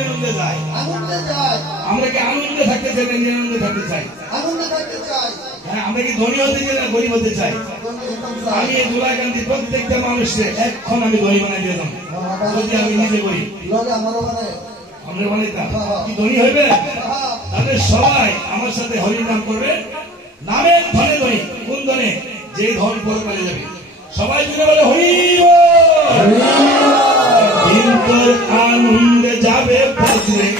নিরানন্দে যাই, আমরা কি আনন্দে থাকতে চাই না নিরানন্দে থাকতে চাই? হ্যাঁ, আমরা কি ধনী হতে চাই না গরিব হতে চাই? আমি এই দুলাকান্দি প্রত্যেকটা মানুষকে এখন আমি ধনী বানাই দিয়ে যাবো যদি আমি নিজে করি। আমরা বানাইতাম কি ধনী হইবে? তাহলে সবাই আমার সাথে হরিনাম করবে। নামের ধনে ধনী, কোন ধনে? যে ধন পরকালে যাবে। সবাই জুড়ে বলে হরি কিন্তু আনন্দে যাবে ভগবান।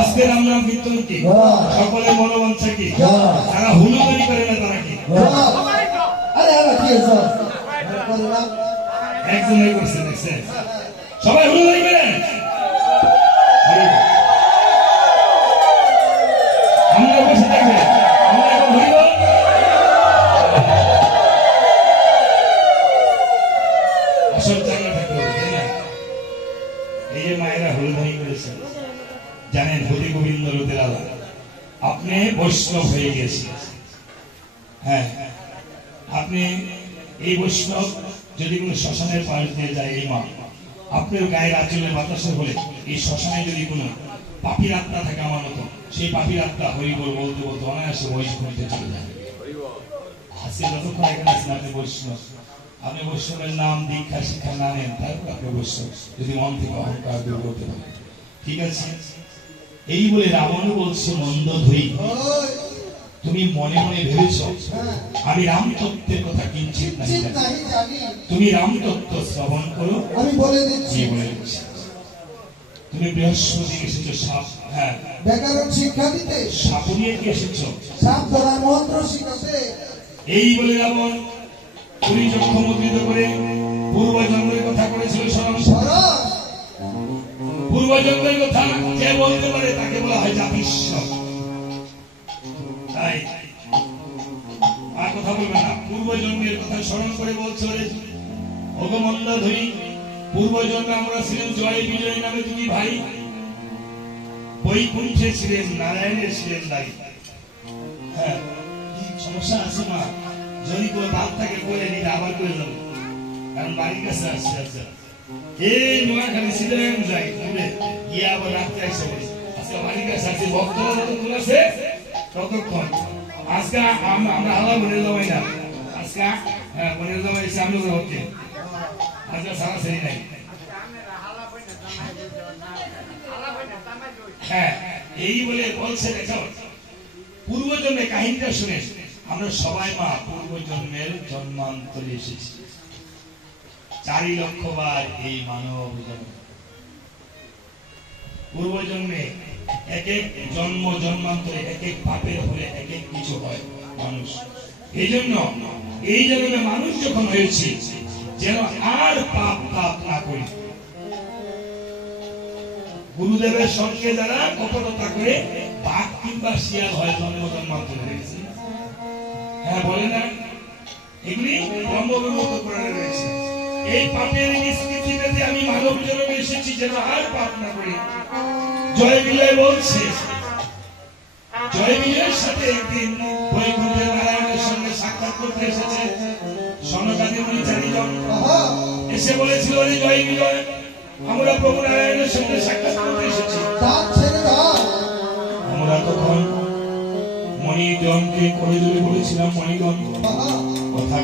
আজকে রাম নাম কীর্তন কি? সকলের মনোবাঞ্ছা কি? তারা হুলু তৈরি করে না, তারা কি একজনে করছে দেখছে? সবাই হুলু তৈরি করে। আমরা বসে থাকবে, আমরা এখন হইব আসল জায়গা থাকতে হবে, তাই না? এই যে মায়েরা হলুদানি করেছে, জানেন হরি গোবিন্দ রুদের আলা আপনি বৈষ্ণব হয়ে গেছে। হ্যাঁ, আপনি এই বৈষ্ণব যদি কোনো শ্মশানের পাশ দিয়ে যায়, এই মা আপনার গায়ের আঁচলের বাতাসে বলে এই শ্মশানে যদি কোনো পাপির আত্মা থাকে আমার মতো, সেই পাপির আত্মা হরি বল বলতে বলতে অনায়াসে বৈষ্ণবতে চলে যায়। আজকে যতক্ষণ এখানে আছেন আপনি বৈষ্ণব, আপনি বৈষ্ণবের নাম দীক্ষা শিক্ষা না নেন, তারপর আপনি বৈষ্ণব যদি মন থেকে অহংকার দূর করতে পারেন। ঠিক আছে, এই বলে রাবণ বলছে মন্দ ধরি, তুমি মনে মনে ভেবেছ আমি রামতত্ত্বের কথা কিঞ্চিত নাহি জানি, তুমি রামতত্ত্ব শ্রবণ করো আমি বলে দিচ্ছি। তুমি বৃহস্পতি এসেছো সাপ, হ্যাঁ ব্যাকরণ শিক্ষা দিতে, সাপুরিয়ে কি এসেছো সাপ ধরার মন্ত্র শিখাতে। এই বলে রাবণ পুরী চক্ষু মুদ্রিত করে পূর্বজন্মের কথা করেছিল স্মরণ। পূর্বজন্মের কথা যে বলতে পারে তাকে বলা হয় জাতিস্ব। তাই আর কথা বলবে না, পূর্বজন্মের কথা স্মরণ করে বলছে অগমন্দ ধরি পূর্বজন্মে আমরা ছিলেন জয় বিজয় নামে তুমি ভাই, বৈকুণ্ঠে ছিলেন নারায়ণের ছিলেন দায়ী। হ্যাঁ, কি সমস্যা আছে মা? যদি কোনো বাপ থাকে বলে নিতে আবার করে যাবো, কারণ বাড়ির কাছে আসছে। আচ্ছা, এই নোয়াখালী সিলেন যাই ঘুরে গিয়ে আবার রাত্রে এসে বলি আজকে বাড়ির কাছে আসছে, ভক্তরা যতক্ষণ আছে ততক্ষণ। আজকে আমরা হালা বনের জমাই না, আজকে বনের জমাই এসে আমি হচ্ছে আজকে সারা সেরি নাই। হ্যাঁ, এই বলে বলছে দেখো পূর্বজন্মের কাহিনীটা শুনে আমরা সবাই মা পূর্বজন্মের জন্মান্তরে এসেছি। 4 লক্ষ বার এই মানব জন্ম, পূর্বজন্মে এক এক জন্ম জন্মান্তরে এক এক পাপের ফলে এক এক কিছু হয় মানুষ। এই জন্য এই জন্মে মানুষ যখন হয়েছে যেন আর পাপ পাপ না করি। গুরুদেবের সঙ্গে যারা কপটতা করে বাঘ কিংবা শিয়াল হয় জন্ম জন্মান্তরে হয়েছে, হ্যাঁ বলে না, এগুলি ব্রহ্মবিমুখ কোরআনে রয়েছে। এই পাপের নিষ্কৃতিতে আমি মানব জন্মে এসেছি যেন আর পাপ না করি। জয় বিজয় বলছে, জয় বিজয়ের সাথে একদিন বৈকুণ্ঠের নারায়ণের সঙ্গে সাক্ষাৎ করতে এসেছে সনকাদি মুনি 4 জন। এসে বলেছিল জয় বিজয় আমরা প্রভু নারায়ণের সঙ্গে সাক্ষাৎ করতে এসেছি। আমরা তখন মণিগণকে করে বলেছিলাম মণিগণ কথা